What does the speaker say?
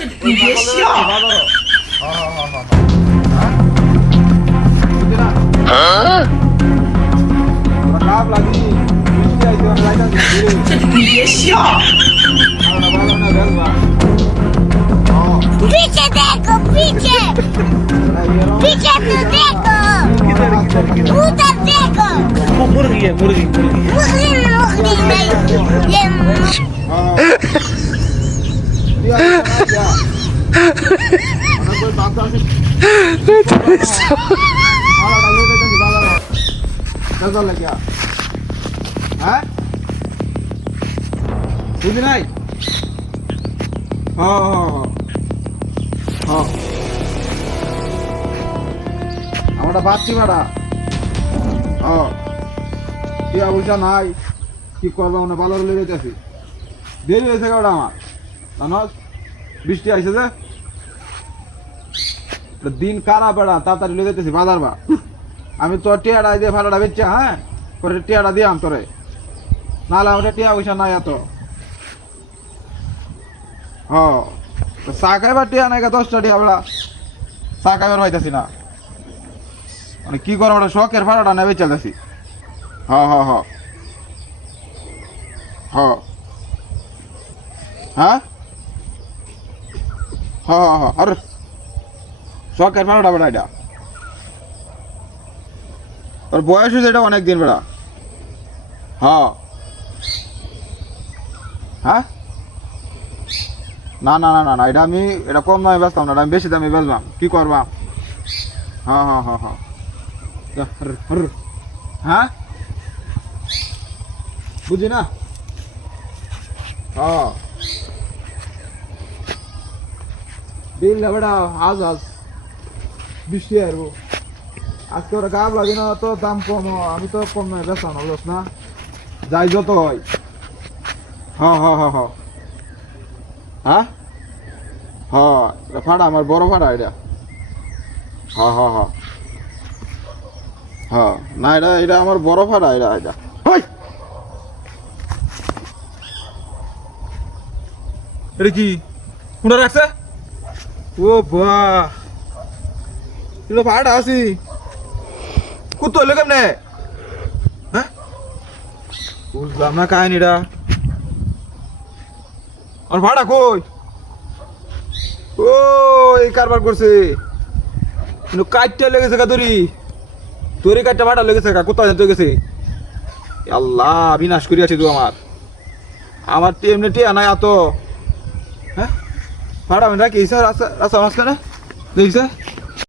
你别笑。你别笑。पीछे देखो पीछे पीछे तो देखो उधर देखो मुर्गी है मुर्गी मुर्गी मुर्गी नहीं ये বুঝি নাই আমরা বাচ্চি ভাড়া টিয়া পয়সা নাই কি করবো না ভালো লেগে যেতেছি দেরি হয়েছে ওটা আমার জানস বৃষ্টি আইসে যে দিন কারা বেড়া তাড়াতাড়ি লেগে যেতেছি বাজার বা আমি তোর টিয়াটা দিয়ে ভাড়াটা বেচছি হ্যাঁ করে টিয়াটা দিয়াম তোরে নাহলে আমাদের টিয়া পয়সা নাই এত চা খাইবার টিয়া নাই 10টা টিয়া বেড়া চা খাইবার পাইতেছি না মানে কি করো ওটা শখের ভাড়াটা নেবে চলতেছি হ্যাঁ আরে শখের ভাড়াটা বেড়া এটা ওর বয়স হয়েছে এটা অনেক দিন বেড়া হ্যাঁ না না না না না এটা আমি এটা কম দামে বেচতাম না আমি বেশি দামে বেচবাম কি করবাম হ্যাঁ বুঝি না বিল বেটা আজ বৃষ্টি আসবো আজকে ওরা গাব লাগে না তো দাম কম আমি তো কম নয় বেচতাম না বুঝছ না যাই যত হয় হ্যাঁ ফাড়া আমার বড় ফাড়া এটা না এটা আমার বড় ফাড়া এটা এটা কি কোনটা রাখছে ও বা এটা ফাড়া আছি কুতো হইলো কেমনে হ্যাঁ বুঝলাম না কাহিনীটা আর ভাড়া কই ও এই কারবার করছে কিন্তু কাটটা লেগেছে কা তোরই কাটটা ভাড়া লেগেছে কা কোথায় জানতে গেছে আল্লাহ বিনাশ করিয়াছি তুই আমার এমনি টিয়া নাই এত হ্যাঁ ভাড়া আমি রাখি স্যার রাস্তা মাঝখানে দেখিস